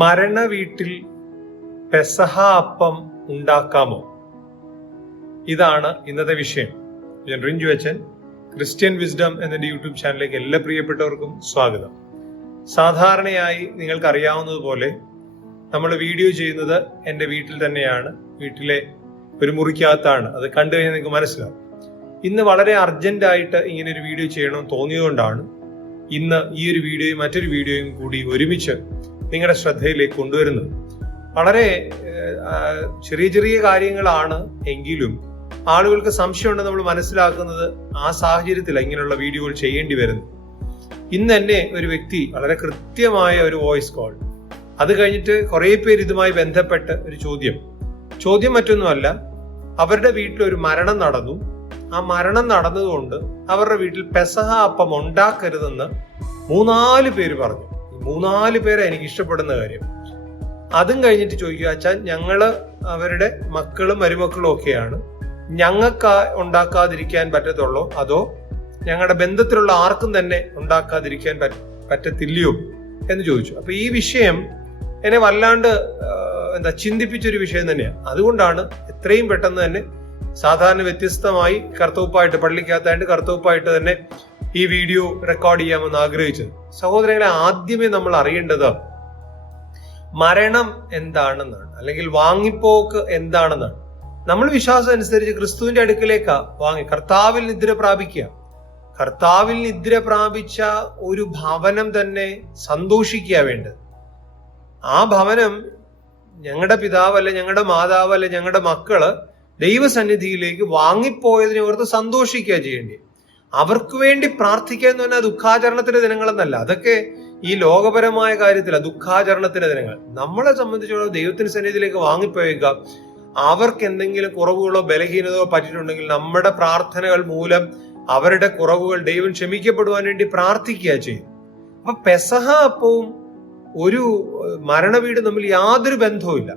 മരണ വീട്ടിൽ പെസഹ അപ്പം ഉണ്ടാക്കാമോ? ഇതാണ് ഇന്നത്തെ വിഷയം. ഞാൻ റിഞ്ചു അച്ഛൻ ക്രിസ്ത്യൻ വിസ്ഡം എന്നെ യൂട്യൂബ് ചാനലിലേക്ക് എല്ലാ പ്രിയപ്പെട്ടവർക്കും സ്വാഗതം. സാധാരണയായി നിങ്ങൾക്ക് അറിയാവുന്നതുപോലെ നമ്മൾ വീഡിയോ ചെയ്യുന്നത് എന്റെ വീട്ടിൽ തന്നെയാണ്. വീട്ടിലെ ഒരു മുറിക്കകത്താണ്. അത് കണ്ടു കഴിഞ്ഞാൽ നിങ്ങൾക്ക് മനസ്സിലാവും. ഇന്ന് വളരെ അർജന്റായിട്ട് ഇങ്ങനെ ഒരു വീഡിയോ ചെയ്യണമെന്ന് തോന്നിയതുകൊണ്ടാണ് ഇന്ന് ഈ ഒരു വീഡിയോയും മറ്റൊരു വീഡിയോയും കൂടി ഒരുമിച്ച് നിങ്ങളുടെ ശ്രദ്ധയിലേക്ക് കൊണ്ടുവരുന്നത്. വളരെ ചെറിയ ചെറിയ കാര്യങ്ങളാണ് എങ്കിലും ആളുകൾക്ക് സംശയമുണ്ടെന്ന് നമ്മൾ മനസ്സിലാക്കുന്നത് ആ സാഹചര്യത്തിലാണ് ഇങ്ങനെയുള്ള വീഡിയോകൾ ചെയ്യേണ്ടി വരുന്നു. ഇന്ന് തന്നെ ഒരു വ്യക്തി വളരെ കൃത്യമായ ഒരു വോയിസ് കോൾ. അത് കഴിഞ്ഞിട്ട് കുറെ പേര് ഇതുമായി ബന്ധപ്പെട്ട് ഒരു ചോദ്യം. ചോദ്യം മറ്റൊന്നുമല്ല അവരുടെ വീട്ടിൽ ഒരു മരണം നടന്നു. ആ മരണം നടന്നതുകൊണ്ട് അവരുടെ വീട്ടിൽ പെസഹ അപ്പം ഉണ്ടാക്കരുതെന്ന് മൂന്നാൽ പേര് പറഞ്ഞു. മൂന്നാൽ പേരെ എനിക്ക് ഇഷ്ടപ്പെടുന്ന കാര്യം. അതും കഴിഞ്ഞിട്ട് ചോദിക്കുക അച്ഛാ ഞങ്ങൾ അവരുടെ മക്കളും മരുമക്കളും ഒക്കെയാണ്. ഞങ്ങൾക്ക് ഉണ്ടാക്കാതിരിക്കാൻ പറ്റത്തുള്ളോ? അതോ ഞങ്ങളുടെ ബന്ധത്തിലുള്ള ആർക്കും തന്നെ ഉണ്ടാക്കാതിരിക്കാൻ പറ്റ- പറ്റത്തില്ലയോ? എന്ന് ചോദിച്ചു. അപ്പൊ ഈ വിഷയം എന്നെ വല്ലാണ്ട് എന്താ ചിന്തിപ്പിച്ചൊരു വിഷയം തന്നെയാണ് അതുകൊണ്ടാണ് എത്രയും പെട്ടെന്ന് തന്നെ സാധാരണ വ്യത്യസ്തമായി കർത്തവപ്പായിട്ട് പള്ളിക്കകത്തായിട്ട് കർത്തവപ്പായിട്ട് തന്നെ ഈ വീഡിയോ റെക്കോർഡ് ചെയ്യാമെന്ന് ആഗ്രഹിച്ചത് സഹോദരങ്ങളെ ആദ്യമേ നമ്മൾ അറിയേണ്ടത് മരണം എന്താണെന്നാണ്. അല്ലെങ്കിൽ വാങ്ങിപ്പോക്ക് എന്താണെന്നാണ്. നമ്മൾ വിശ്വാസം അനുസരിച്ച് ക്രിസ്തുവിന്റെ അടുക്കിലേക്കാ വാങ്ങി. കർത്താവിൽ നിദ്ര പ്രാപിക്കുക. കർത്താവിൽ നിദ്ര പ്രാപിച്ച ഒരു ഭവനം തന്നെ സന്തോഷിക്കുക വേണ്ടത്. ആ ഭവനം ഞങ്ങളുടെ പിതാവ് അല്ലെ ഞങ്ങളുടെ മാതാവ് അല്ലെ ഞങ്ങളുടെ മക്കൾ ദൈവസന്നിധിയിലേക്ക് വാങ്ങിപ്പോയതിനെ ഓർത്ത് സന്തോഷിക്കുക ചെയ്യേണ്ടി അവർക്ക് വേണ്ടി പ്രാർത്ഥിക്കുക എന്ന് പറഞ്ഞാൽ ദുഃഖാചരണത്തിന്റെ ദിനങ്ങളെന്നല്ല. അതൊക്കെ ഈ ലോകപരമായ കാര്യത്തില ദുഃഖാചരണത്തിന്റെ ദിനങ്ങൾ. നമ്മളെ സംബന്ധിച്ചോളം ദൈവത്തിന്റെ സന്നിധിയിലേക്ക് വാങ്ങിപ്പോയേക്കുക. അവർക്ക് എന്തെങ്കിലും കുറവുകളോ ബലഹീനതയോ പറ്റിയിട്ടുണ്ടെങ്കിൽ നമ്മുടെ പ്രാർത്ഥനകൾ മൂലം അവരുടെ കുറവുകൾ ദൈവം ക്ഷമിക്കപ്പെടുവാൻ വേണ്ടി പ്രാർത്ഥിക്കുക ചെയ്യും. അപ്പൊ പെസഹ അപ്പവും ഒരു മരണവീട് തമ്മിൽ യാതൊരു ബന്ധവുമില്ല.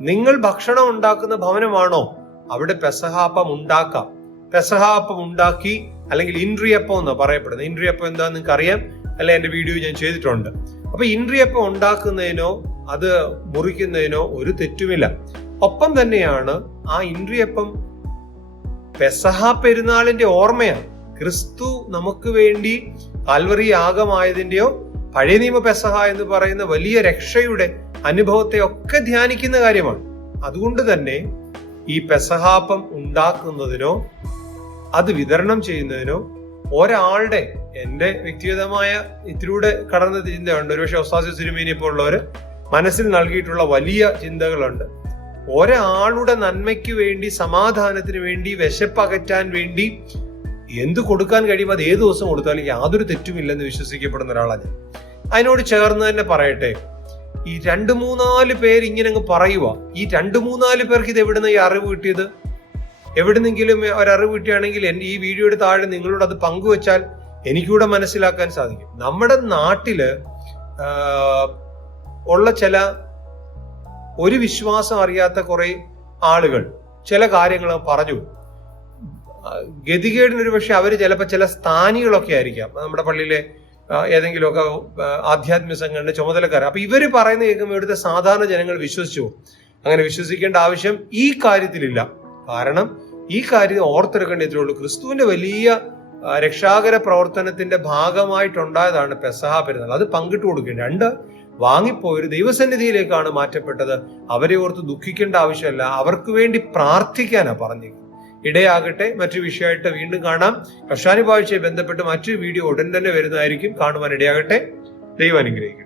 നിങ്ങൾ ഭക്ഷണം ഉണ്ടാക്കുന്ന ഭവനമാണോ? അവിടെ പെസഹാപ്പം ഉണ്ടാക്കാം. പെസഹാപ്പം ഉണ്ടാക്കി അല്ലെങ്കിൽ ഇൻട്രിയപ്പം എന്ന് പറയപ്പെടുന്നത്. ഇൻട്രിയപ്പം എന്താണെന്ന് നിങ്ങൾക്ക് അറിയാം അല്ലെ എന്റെ വീഡിയോ ഞാൻ ചെയ്തിട്ടുണ്ട്. അപ്പൊ ഇൻട്രിയപ്പം ഉണ്ടാക്കുന്നതിനോ അത് മുറിക്കുന്നതിനോ ഒരു തെറ്റുമില്ല. ഒപ്പം തന്നെയാണ് ആ ഇൻട്രിയപ്പം പെസഹ പെരുന്നാളിന്റെ ഓർമ്മയാണ്. ക്രിസ്തു നമുക്ക് വേണ്ടി കാൽവറി യാഗമായതിന്റെയോ പഴയ നിയമ പെസഹ എന്ന് പറയുന്ന വലിയ രക്ഷയുടെ അനുഭവത്തെ ഒക്കെ ധ്യാനിക്കുന്ന കാര്യമാണ്. അതുകൊണ്ട് തന്നെ ഈ പെസഹാപ്പം ഉണ്ടാക്കുന്നതിനോ അത് വിതരണം ചെയ്യുന്നതിനോ ഒരാളുടെ എന്റെ വ്യക്തിഗതമായ ഇതിലൂടെ കടന്ന ചിന്തയുണ്ട്. ഒരുപക്ഷെ ഒസാസി സിനിമേനെ പോലുള്ളവര് മനസ്സിൽ നൽകിയിട്ടുള്ള വലിയ ചിന്തകളുണ്ട്. ഒരാളുടെ നന്മയ്ക്ക് വേണ്ടി സമാധാനത്തിന് വേണ്ടി വിശപ്പകറ്റാൻ വേണ്ടി എന്ത് കൊടുക്കാൻ കഴിയുമ്പോൾ അത് ഏത് ദിവസം കൊടുത്താലും യാതൊരു തെറ്റുമില്ലെന്ന് വിശ്വസിക്കപ്പെടുന്ന ഒരാളാണ് അതിനോട് ചേർന്ന് തന്നെ പറയട്ടെ. ഈ രണ്ട് മൂന്നാൽ പേര് ഇങ്ങനെ അങ്ങ് പറയുക ഈ രണ്ട് മൂന്നാൽ പേർക്ക് ഇത് എവിടുന്ന ഈ അറിവ് കിട്ടിയത്? എവിടുന്നെങ്കിലും ഒരറിവ് കിട്ടുകയാണെങ്കിൽ എന്റെ ഈ വീഡിയോയുടെ താഴെ നിങ്ങളോട് അത് പങ്കുവെച്ചാൽ എനിക്കൂടെ മനസ്സിലാക്കാൻ സാധിക്കും. നമ്മുടെ നാട്ടിൽ ഉള്ള ചില ഒരു വിശ്വാസം അറിയാത്ത കുറെ ആളുകൾ ചില കാര്യങ്ങൾ പറഞ്ഞു. ഗതികേടിനൊരു പക്ഷെ അവർ ചിലപ്പോൾ ചില സ്ഥാനികളൊക്കെ ആയിരിക്കാം. നമ്മുടെ പള്ളിയിലെ ഏതെങ്കിലുമൊക്കെ ആധ്യാത്മിക സംഘടന ചുമതലക്കാർ അപ്പൊ ഇവർ പറയുന്ന കേൾക്കുമ്പോൾ ഇവിടുത്തെ സാധാരണ ജനങ്ങൾ വിശ്വസിച്ചു അങ്ങനെ വിശ്വസിക്കേണ്ട ആവശ്യം ഈ കാര്യത്തിലില്ല. കാരണം ഈ കാര്യം ഓർത്തെടുക്കേണ്ടതേ ഉള്ളൂ ക്രിസ്തുവിന്റെ വലിയ രക്ഷാകര പ്രവർത്തനത്തിന്റെ ഭാഗമായിട്ടുണ്ടായതാണ് പെസഹ പെരുന്നാൾ. അത് പങ്കിട്ട് കൊടുക്കുക രണ്ട് വാങ്ങിപ്പോയൊരു ദൈവസന്നിധിയിലേക്കാണ് മാറ്റപ്പെട്ടത്. അവരെ ഓർത്ത് ദുഃഖിക്കേണ്ട ആവശ്യമല്ല. അവർക്ക് വേണ്ടി പ്രാർത്ഥിക്കാനാ പറഞ്ഞിരിക്കുന്നത്. ഇടയാകട്ടെ മറ്റു വിഷയമായിട്ട് വീണ്ടും കാണാം. കർഷാനുഭാഴ്ചയെ ബന്ധപ്പെട്ട് മറ്റു വീഡിയോ ഉടൻ തന്നെ വരുന്നതായിരിക്കും. കാണുവാൻ ഇടയാകട്ടെ. ദൈവം അനുഗ്രഹിക്കട്ടെ.